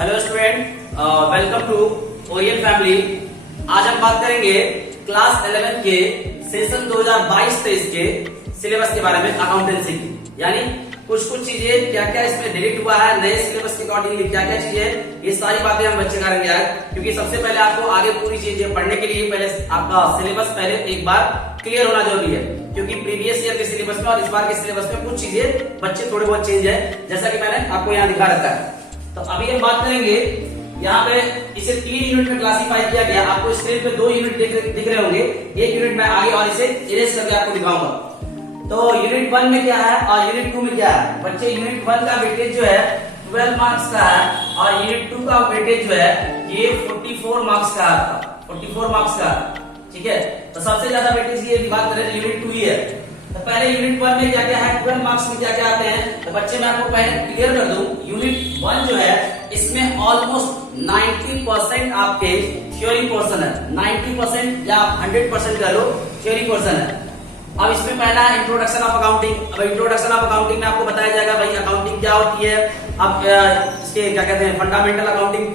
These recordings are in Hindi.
Hello student, welcome to Orion family. आज हम बात करेंगे क्लास 11 के सेशन 2022-23 के सिलेबस के बारे में, अकाउंटेंसी की। यानी कुछ चीजें क्या क्या इसमें डिलीट हुआ है, नए सिलेबस के अकॉर्डिंगली क्या क्या चीजें, ये सारी बातें हम बच्चे करेंगे आज। क्योंकि सबसे पहले आपको आगे पूरी चीजें पढ़ने के लिए पहले आपका सिलेबस पहले एक बार क्लियर होना जरूरी है। क्योंकि प्रीवियस ईयर के सिलेबस में और इस बार के सिलेबस में कुछ चीजें बच्चे थोड़े बहुत चेंज है, जैसा कि मैंने आपको यहाँ दिखा रखा है। तो अभी हम बात करेंगे, यहाँ पे इसे 3 यूनिट में क्लासिफाई किया गया। आपको स्क्रीन पे 2 यूनिट दिख रहे होंगे, एक यूनिट में आगे और इसे इरेज करके आपको दिखाऊंगा। तो यूनिट 1 में क्या है और यूनिट 2 में क्या है। बच्चे यूनिट 1 का वेटेज जो है 12 मार्क्स का है और यूनिट 2 का वेटेज जो है ये 44 मार्क्स का है, 44 मार्क्स का। ठीक है, तो सबसे ज्यादा वेटेज की बात करें तो यूनिट 2 ही है। तो पहले यूनिट 1 में क्या क्या है, 12 मार्क्स में क्या क्या आते हैं, तो बच्चे मैं आपको पहले क्लियर कर दूं। यूनिट 1 जो है इसमें ऑलमोस्ट 90% आपके थ्योरी पोर्शन है, 90% या 100% कह लो थ्योरी पोर्शन है। अब इसमें पहला है इंट्रोडक्शन ऑफ अकाउंटिंग। अब इंट्रोडक्शन ऑफ अकाउंटिंग में आपको बताया जाएगा भाई अकाउंटिंग क्या होती है। अब इसके क्या कहते हैं, फंडामेंटल अकाउंटिंग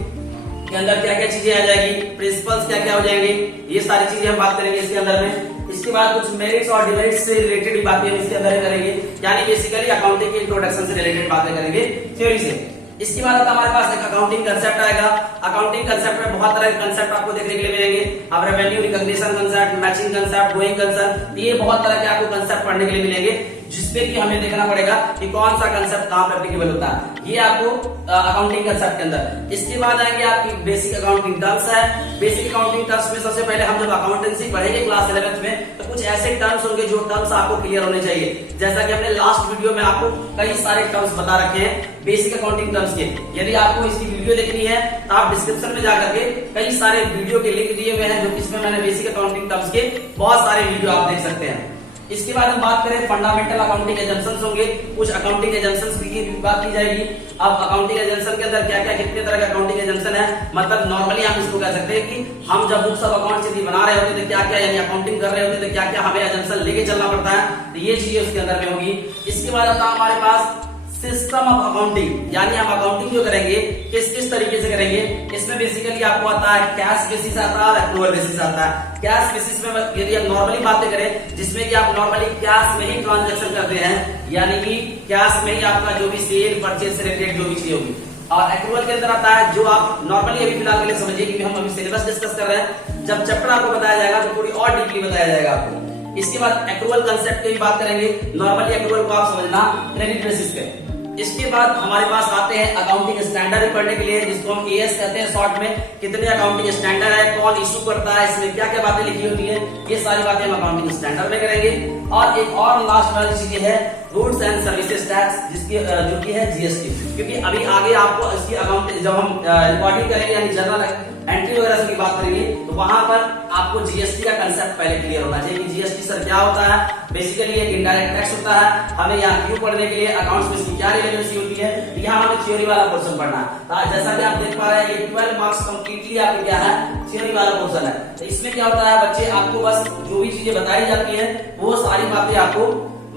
के अंदर क्या क्या चीजें आ जाएगी, प्रिंसिपल्स क्या क्या हो जाएंगे, ये सारी चीजें हम बात करेंगे इसके अंदर में। इसके बाद कुछ मेरिट्स और डिमेरिट्स से रिलेटेड बातें हम इसके अंदर करेंगे, यानी बेसिकली अकाउंटिंग के इंट्रोडक्शन से रिलेटेड बातें करेंगे थ्योरी से। इसके बाद हमारे पास एक अकाउंटिंग कंसेप्ट आएगा। अकाउंटिंग कंसेप्ट में बहुत तरह के कंसेप्ट आपको देखने के लिए मिलेंगे। अब revenue recognition concept, matching concept, going concept, ये बहुत तरह के आपको कंसेप्ट पढ़ने के लिए मिलेंगे, जिसपे कि हमें देखना पड़ेगा कि कौन सा कंसेप्ट कहां पर एप्लीकेबल होता है। ये आपको अकाउंटिंग कंसेप्ट के अंदर। इसके बाद आएंगे आपकी बेसिक अकाउंटिंग टर्म्स है। बेसिक अकाउंटिंग टर्म्स में सबसे पहले हम जब अकाउंटेंसी पढ़ेंगे क्लास 11 में, तो कुछ ऐसे टर्म्स होंगे जो टर्म्स आपको क्लियर होने चाहिए। जैसा कि हमने लास्ट वीडियो में आपको कई सारे टर्म्स बता रखे हैं बेसिक अकाउंटिंग टर्म्स के। यदि आपको इसकी वीडियो देखनी है तो आप डिस्क्रिप्शन में जाकर के कई सारे वीडियो के लिंक दिए हुए हैं, जो इसमें मैंने बेसिक अकाउंटिंग टर्म्स के बहुत सारे वीडियो आप देख सकते हैं। इसके बाद हम बात करें फंडामेंटल अकाउंटिंग एजम्पशंस होंगे, कुछ अकाउंटिंग एजम्पशंस की बात की जाएगी। अब अकाउंटिंग एजम्पशन के अंदर क्या क्या कितने तरह के अकाउंटिंग एजम्पशन है, मतलब नॉर्मली हम इसको कह सकते हैं कि हम जब बुक्स ऑफ अकाउंट्स यदि बना रहे होते थे क्या क्या, यानी अकाउंटिंग कर रहे होते थे क्या क्या हमें एजम्पशन लेके चलना पड़ता है, तो ये चीजें उसके अंदर में होगी। इसके बाद आता है हमारे पास सिस्टम ऑफ अकाउंटिंग, यानी हम अकाउंटिंग जो करेंगे किस किस तरीके से करेंगे। इसमें बेसिकली आपको आता है कैश बेसिस आता है और एक्रूअल बेसिस आता है। कैश बेसिस में यदि हम नॉर्मली बातें करें, जिसमें कि आप नॉर्मली कैश में ही ट्रांजैक्शन करते हैं, यानी कि कैश में ही आपका जो भी सेल परचेज से रिलेटेड जो भी चीज होगी। और एक्रूअल के अंदर आता है जो आप नॉर्मली अभी फिलहाल के लिए समझिए कि हम अभी सिलेबस डिस्कस कर रहे हैं, जब चैप्टर आपको बताया जाएगा तो थोड़ी और डीपली बताया जाएगा आपको। इसके बाद एक्रूअल कंसेप्ट की भी बात करेंगे। नॉर्मली एक्रूअल को आप समझना क्रेडिट बेसिस पे। इसके बाद हमारे पास आते हैं अकाउंटिंग स्टैंडर्ड पढ़ने के लिए, जिसको हम एएस कहते हैं शॉर्ट में। कितने अकाउंटिंग स्टैंडर्ड है, कौन इशू करता है, इसमें क्या क्या बातें लिखी होती है, ये सारी बातें हम अकाउंटिंग स्टैंडर्ड में करेंगे। और एक और लास्ट वाली चीज है गुड्स एंड सर्विसेज टैक्स, जिसकी जो की है जीएसटी। क्योंकि अभी आगे आपको इसकी अकाउंट जब हम रिकॉर्डिंग करेंगे यानी जर्नल एंट्री वगैरह की बात करेंगे, तो वहां पर आपको जीएसटी का कंसेप्ट पहले क्लियर होना चाहिए कि जीएसटी सर क्या होता है। बेसिकली एक इनडायरेक्ट टैक्स होता है, हमें यहाँ क्यों पढ़ने के लिए, अकाउंट्स में इसकी क्या रिलेवेंसी होती है, यहाँ हमें थ्योरी वाला पोर्शन पढ़ना है। जैसा कि आप देख पा रहे हैं ये 12 मार्क्स कंप्लीटली आपको क्या है, थ्योरी वाला पोर्शन है। तो इसमें क्या होता है बच्चे, आपको बस जो भी चीजें बताई जाती है वो सारी बातें आपको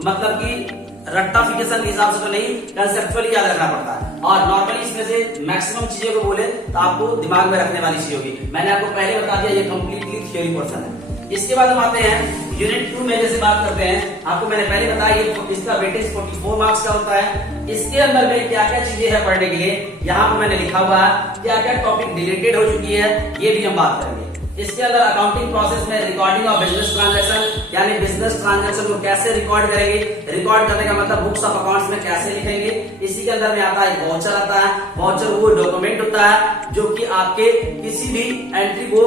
मतलब की रट्टाफिकेशन के हिसाब से तो नहीं, कंसेप्चुअली याद रखना पड़ता है। और नॉर्मली इसमें से मैक्सिमम चीजों को बोले तो आपको दिमाग में रखने वाली चीज होगी। मैंने आपको पहले बता दिया ये कंप्लीटली थ्योरी पोर्शन है। इसके बाद हम आते हैं यूनिट 2 में, जैसे बात करते हैं, आपको मैंने पहले बताया ये इसका वेटेज 44 मार्क्स का होता है। इसके अंदर में क्या क्या चीजें हैं पढ़ने के लिए, यहाँ पर मैंने लिखा हुआ है क्या क्या टॉपिक डिलीटेड हो चुकी है, ये भी हम बात करेंगे। इसके अंदर अकाउंटिंग प्रोसेस में रिकॉर्डिंग ऑफ बिजनेस ट्रांजैक्शन, यानी बिजनेस ट्रांजैक्शन को कैसे रिकॉर्ड करेंगे, रिकॉर्ड करने का मतलब बुक्स ऑफ अकाउंट्स में कैसे लिखेंगे। इसी के अंदर में आता है वाउचर आता है। वाउचर वो डॉक्यूमेंट होता है जो कि आपके किसी भी एंट्री को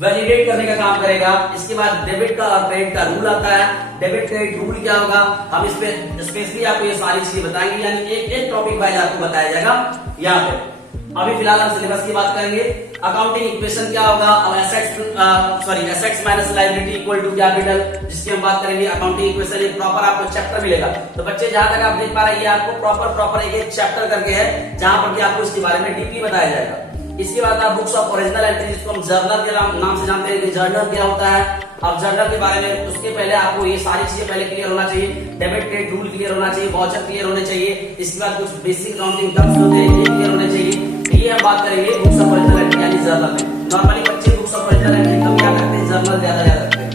वैलिडेट करने का काम करेगा। इसके बाद डेबिट का और क्रेडिट का रूल आता है। डेबिट क्रेडिट रूल क्या होगा, हम इस पे स्पेशली आपको ये सारी चीजें बताएंगे, यानी एक एक टॉपिक वाइज आपको बताया जाएगा यहाँ पे। अभी फिलहाल हम सिलेबस की बात करेंगे। अकाउंटिंग इक्वेशन क्या होगा, अब assets minus liability equal to capital, जिसकी हम बात करेंगे। अकाउंटिंग इक्वेशन एक प्रॉपर आपको चैप्टर मिलेगा। तो बच्चे जहां तक आप देख पा रहे हैं ये आपको प्रॉपर एक चैप्टर करके है, जहां पर आपको इसके बारे में डीपली बताया जाएगा। इसके बाद आप बुक्स ऑफ ओरिजिनल एंट्री, जिसको हम जर्नल के नाम से जानते हैं कि जर्नल क्या होता है। अब जर्नल के बारे में उसके पहले आपको ये सारी चीजें पहले क्लियर होना चाहिए। डेबिट क्रेडिट रूल क्लियर होना चाहिए, वाउचर क्लियर होने चाहिए। इसके बाद कुछ बेसिक अकाउंटिंग टर्म्स होते हैं ये क्लियर होने चाहिए। ये हम बात करेंगे बुक्स ऑफ ओरिजिनल एंट्री यानी जर्नल में। नॉर्मली बच्चे बुक्स ऑफ ओरिजिनल एंट्री कम याद रखते हैं, जर्नल ज्यादा याद रखते हैं।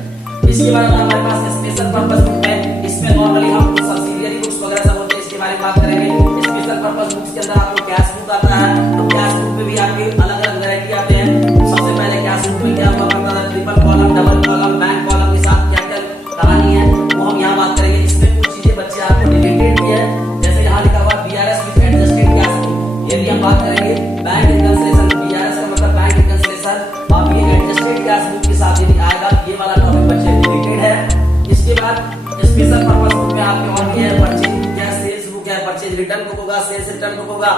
इसके बाद हमारे पास स्पेशल पर्पस बुक है, इसमें नॉर्मली हम सब्सिडियरी बुक्स वगैरह सब होते हैं, इसके बारे में बात करेंगे। स्पेशल पर्पस बुक्स के अंदर आपको कैश बुक आता है, तो कैश बुक में भी आपके अलग अलग वैरायटी आते हैं। सबसे पहले कैश बुक में क्या हुआ करता था, triple column, double column, bank column के साथ क्या क्या कहानी है वो हम यहाँ बात करेंगे। इसमें कुछ चीजें बच्चे आपको रिलेटेड भी है, जैसे यहाँ लिखा हुआ BRS with adjusted cash book, ये भी हम बात करेंगे। बैंक रिकंसिलिएशन, बीआरएस का मतलब बैंक रिकंसिलिएशन, अब ये एडजस्टेड कैश बुक के साथ यदि आएगा, ये वाला टॉपिक बच्चे रिलेटेड है। इसके बाद स्पेशल पर्पस बुक में आपके और भी है, परचेज बुक है, सेल्स बुक है, परचेज रिटर्न बुक होगा, सेल्स रिटर्न बुक होगा,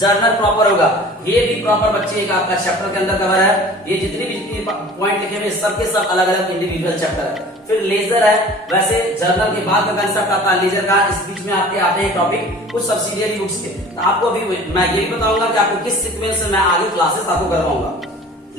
जर्नल प्रॉपर होगा, ये भी प्रॉपर बच्चे एक आपका चैप्टर के अंदर कवर है। ये जितने भी पॉइंट लिखे हुए सबके सब अलग अलग इंडिविजुअल चैप्टर है। फिर लेजर है, वैसे जर्नल के बाद का कंसेप्ट आता है लेजर का, इस बीच में आपके आते हैं टॉपिक कुछ सब्सिडियरी बुक्स के। तो आपको अभी मैं ये बताऊंगा कि आपको किस सीक्वेंस से मैं आगे क्लासेस आपको करवाऊंगा।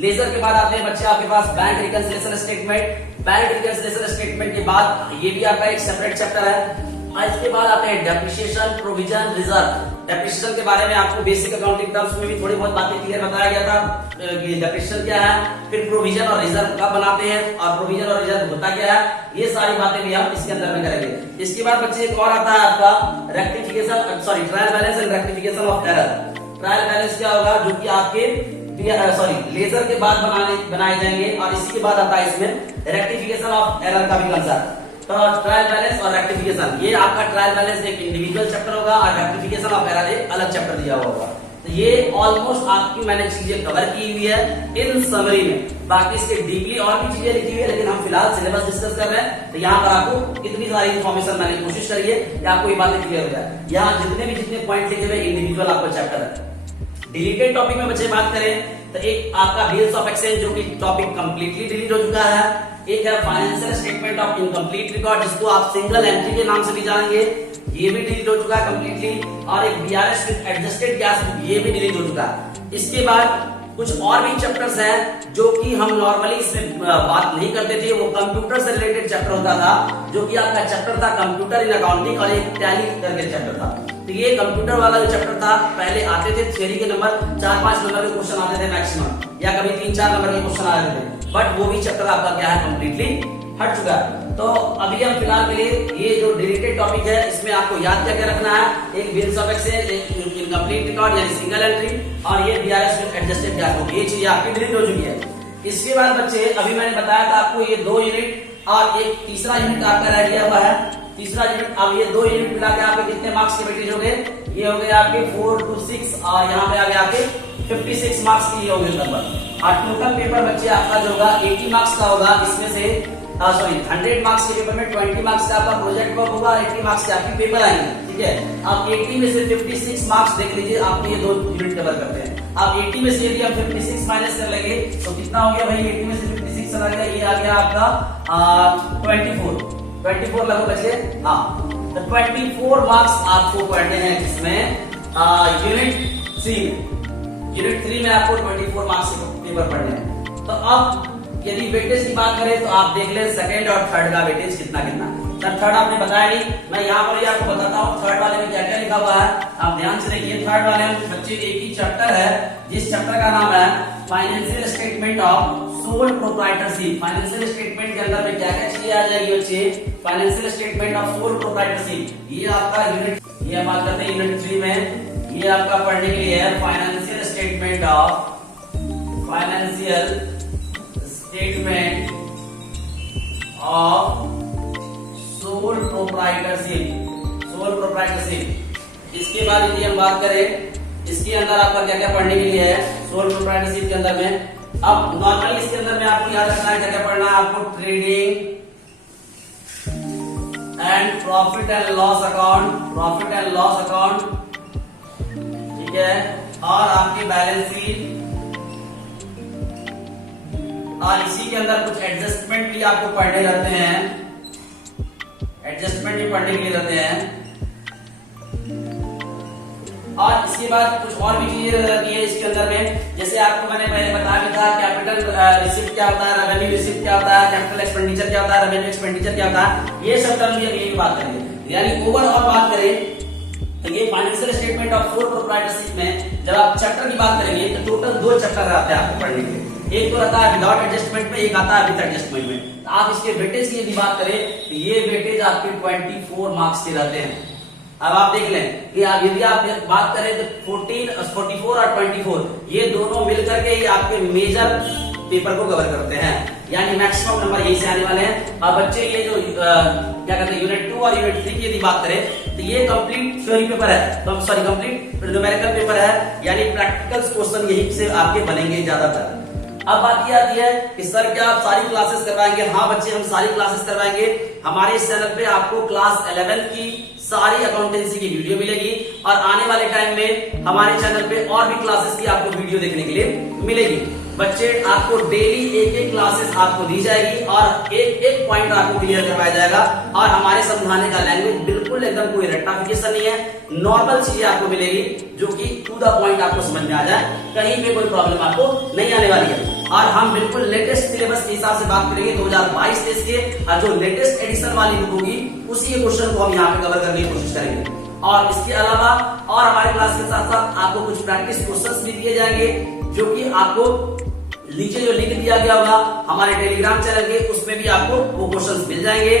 लेजर के बाद आते हैं बच्चे आपके पास bank reconciliation statement. Bank reconciliation statement के बाद ये भी आपका एक सेपरेट चैप्टर है। और इसके बाद आते हैं डेप्रिसिएशन, प्रोविजन, रिजर्व। डेप्रिसिएशन के बारे में आपको बेसिक अकाउंटिंग टर्म्स में भी थोड़ी बहुत बातें क्लियर बताया गया था कि डेप्रिसिएशन क्या है, फिर प्रोविजन और रिजर्व कब बनाते हैं और प्रोविजन और रिजर्व होता क्या है, ये सारी बातें भी हम इसके अंदर में करेंगे। इसके बाद बच्चे एक और आता है आपका rectification, sorry trial balance and rectification of error. Trial balance क्या होगा, जो कि आपके लेजर के बाद बनाए जाएंगे, और इसी के बाद आता है इसमें रेक्टिफिकेशन ऑफ एरर का भी कंसेप्ट। तो ट्रायल बैलेंस और रेक्टिफिकेशन, ये आपका ट्रायल बैलेंस एक इंडिविजुअल चैप्टर होगा और रेक्टिफिकेशन ऑफ एरर एक अलग चैप्टर दिया हुआ होगा। तो ये ऑलमोस्ट आपकी मैंने चीजें कवर की हुई है इन समरी में। बाकी इसके डीपली और भी चीजें लिखी हुई है, लेकिन हम फिलहाल सिलेबस डिस्कस कर रहे हैं, तो यहाँ पर आपको इतनी सारी इन्फॉर्मेशन मैंने कोशिश करी है कि आपको ये बातें क्लियर हो जाए। यहाँ जितने पॉइंट लिखे हुए इंडिविजुअल आपको चैप्टर है। डिलीटेड टॉपिक में बच्चे बात करें तो एक आपका बिल्स ऑफ एक्सचेंज, जो कि टॉपिक कंप्लीटली डिलीट हो चुका है। एक है financial statement of incomplete record, जिसको आप सिंगल एंट्री के नाम से भी जानेंगे, ये भी डिलीट हो चुका है कंप्लीटली। और एक BRS with adjusted cash book, ये भी डिलीट हो चुका है। इसके बाद कुछ और भी चैप्टर्स हैं जो कि हम नॉर्मली इसमें बात नहीं करते थे, वो कंप्यूटर से रिलेटेड चैप्टर होता था, जो कि आपका चैप्टर था कंप्यूटर इन अकाउंटिंग, और एक टैली करके चैप्टर था। तो ये कंप्यूटर वाला जो चैप्टर था, पहले आते थे थ्योरी के नंबर 4-5 नंबर के क्वेश्चन आते थे मैक्सिमम, या कभी 3-4 नंबर के क्वेश्चन आते थे, बट वो भी चैप्टर आपका क्या है, कंप्लीटली हट चुका है। तो अभी हम फिलहाल के लिए ये जो डिलीटेड टॉपिक है, इसमें आपको याद क्या क्या रखना है, एक बिल्स ऑफ एक्सचेंज, एक इनकम्प्लीट रिकॉर्ड यानी सिंगल एंट्री, और ये BRS with adjusted cash book, ये चीजें आपकी डिलीट हो चुकी है। इसके बाद बच्चे अभी मैंने बताया था आपको ये 2 यूनिट और एक तीसरा यूनिट आपका रह गया हुआ है। तीसरा यूनिट, अब ये 2 यूनिट मिला के आपके कितने मार्क्स के वेटेज हो गए, ये हो गए आपके 4 to 6, और यहाँ पे आ गए आपके 56 मार्क्स के लिए हो गए नंबर। और टोटल पेपर बच्चे आपका जो होगा 80 मार्क्स का होगा। इसमें से 100 मार्क्स के पेपर में 20 मार्क्स का आपका प्रोजेक्ट वर्क होगा, 80 मार्क्स के आपके पेपर आएंगे, ठीक है। आप 80 में से 56 मार्क्स देख लीजिए, आपको ये 2 यूनिट कवर करते हैं। आप 80 में से यदि हम 56 माइनस कर लेंगे तो कितना हो गया भाई, 80 में से 56 चला गया, ये आ गया आपका 24 लगभग बचे। हाँ, तो 24 मार्क्स आपको पढ़ने हैं, जिसमें यूनिट 3 में आपको 24 मार्क्स के पेपर पढ़ने हैं। तो अब यदि वेटेज की बात करें तो आप देख लें सेकंड और थर्ड का वेटेज कितना कितना। सर थर्ड आपने बताया नहीं, मैं यहाँ पर ही आपको बताता हूँ थर्ड वाले में क्या क्या लिखा हुआ है, आप ध्यान से देखिए। थर्ड वाले में बच्चे एक ही चैप्टर है, जिस चैप्टर का नाम है financial statement of sole proprietorship. Financial statement के अंदर में क्या क्या चीजें आ जाएगी बच्चे, financial statement of sole proprietorship, ये आपका यूनिट, ये हम बात करते हैं यूनिट 3 में, ये आपका पढ़ने के लिए है financial statement of sole proprietorship. इसके बाद यदि हम बात करें, इसके अंदर आपका क्या क्या पढ़ने के लिए है सोल प्रोप्राइटरशिप के अंदर में। अब नॉर्मली इसके अंदर में आपको याद रखना है क्या क्या पढ़ना है आपको, trading and profit and loss account, ठीक है, और आपकी बैलेंस शीट, और इसी के अंदर कुछ एडजस्टमेंट भी आपको पढ़ने रहते हैं, एडजस्टमेंट भी पढ़ने के लिए रहते हैं। और इसके बाद कुछ और भी चीजें रहती है इसके अंदर में, जैसे आपको मैंने पहले बताया भी था कैपिटल रिसिप्ट क्या होता है, रेवेन्यू रिसिप्ट क्या होता है, कैपिटल एक्सपेंडिचर क्या होता है, रेवेन्यू एक्सपेंडिचर क्या होता है, ये सब टर्म भी अगली बात करेंगे। यानी ओवरऑल बात करें तो ये financial statement of four proprietorship में जब आप चैप्टर की बात करेंगे तो टोटल 2 चैप्टर रहते हैं आपको पढ़ने के। एक तो रहता है विदाउट एडजस्टमेंट में, एक आता है विद एडजस्टमेंट में। तो आप इसके वेटेज की यदि बात करें तो ये वेटेज आपके 24 मार्क्स के रहते हैं। अब आप देख लें कि यदि आप बात करें तो 44 और 24 ये दोनों मिलकर के ही आपके मेजर पेपर को कवर करते हैं, यानी मैक्सिमम नंबर यही से आने वाले हैं। अब बच्चे ये जो क्या कहते हैं यूनिट 2 और यूनिट 3 की यदि बात करें तो ये कंप्लीट थ्योरी पेपर है, तो सॉरी कंप्लीट न्यूमेरिकल पेपर है, यानी प्रैक्टिकल क्वेश्चन यही से आपके बनेंगे ज्यादातर। अब बात ये आती है कि सर क्या आप सारी क्लासेस करवाएंगे? हाँ बच्चे, हम सारी क्लासेस करवाएंगे। हमारे इस चैनल पे आपको क्लास 11 की सारी अकाउंटेंसी की वीडियो मिलेगी और आने वाले टाइम में हमारे चैनल पे और भी क्लासेस की आपको वीडियो देखने के लिए मिलेगी। बच्चे आपको डेली एक क्लासेस आपको दी जाएगी और एक पॉइंट आपको क्लियर करवाया जाएगा और हमारे समझाने का लैंग्वेज बिल्कुल एकदम कोई रट्टाफिकेशन नहीं है, नॉर्मल चीजें आपको मिलेगी जो कि टू द पॉइंट आपको समझ में आ जाए, कहीं पे कोई प्रॉब्लम आपको नहीं आने वाली है। और हम बिल्कुल लेटेस्ट सिलेबस के हिसाब से बात करेंगे 2022 टेस्ट के, और जो लेटेस्ट एडिशन वाली बुक होगी उसी के क्वेश्चन को हम यहाँ पे कवर करने की कोशिश करेंगे। और इसके अलावा और हमारे क्लास के साथ साथ आपको कुछ प्रैक्टिस क्वेश्चंस भी दिए जाएंगे जो कि आपको नीचे जो लिंक दिया गया होगा हमारे टेलीग्राम चैनल के, उसमें भी आपको वो क्वेश्चंस मिल जाएंगे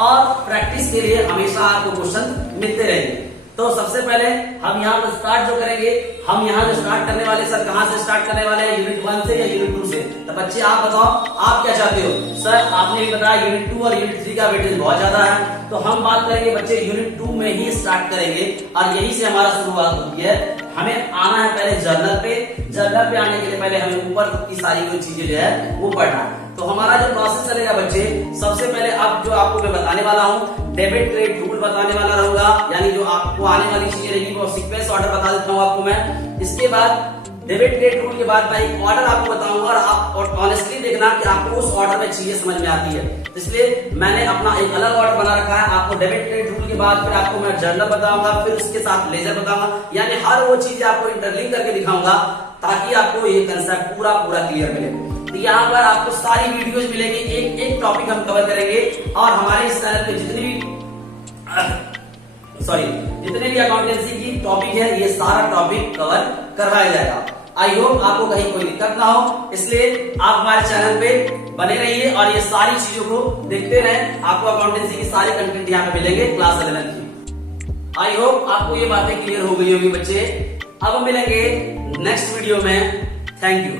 और प्रैक्टिस के लिए हमेशा आपको क्वेश्चन मिलते रहेंगे। तो सबसे पहले हम यहाँ पर स्टार्ट जो करेंगे, हम यहाँ जो स्टार्ट करने वाले सर कहाँ से स्टार्ट करने वाले हैं, यूनिट 1 से या यूनिट 2 से? तो बच्चे आप बताओ आप क्या चाहते हो? सर आपने बताया यूनिट 2 और यूनिट 3 का वेटेज बहुत ज्यादा है, तो हम बात करेंगे बच्चे यूनिट 2 में ही स्टार्ट करेंगे और यही से हमारा शुरुआत होती है। हमें आना है पहले जर्नल पे, जर्नल पे आने के लिए पहले हमें ऊपर की सारी कोई चीजें जो है वो पढ़ना है। तो हमारा जो प्रोसेस चलेगा बच्चे, सबसे पहले अब जो आपको मैं बताने वाला हूँ डेबिट क्रेडिट रूल बताने वाला रहूंगा, यानी जो आपको आने वाली चीजें रहेगी वो सीक्वेंस ऑर्डर बता देता हूँ आपको मैं। इसके बाद डेबिट क्रेडिट रूल के बाद मैं एक ऑर्डर आपको बताऊंगा और आप ऑनेस्टली देखना कि आपको उस ऑर्डर में चीजें समझ में आती है, इसलिए मैंने अपना एक अलग ऑर्डर बना रखा है। आपको डेबिट क्रेडिट रूल के बाद फिर आपको मैं जर्नल बताऊंगा, फिर उसके साथ लेजर बताऊंगा, यानी हर वो चीजें आपको इंटरलिंक करके दिखाऊंगा ताकि आपको ये कंसेप्ट पूरा क्लियर मिले। तो यहाँ पर आपको सारी वीडियोस मिलेंगी, एक टॉपिक हम कवर करेंगे और हमारे इस चैनल पे जितने भी अकाउंटेंसी की टॉपिक है ये सारा टॉपिक कवर करवाया जाएगा। आई होप आपको कहीं कोई दिक्कत ना हो, इसलिए आप हमारे चैनल पे बने रहिए और ये सारी चीजों को देखते रहें। आपको अकाउंटेंसी की सारी कंटेंट यहाँ पे मिलेंगे क्लास 11 की। आई होप आपको ये बातें क्लियर हो गई होगी बच्चे। अब हम मिलेंगे नेक्स्ट वीडियो में। Thank you.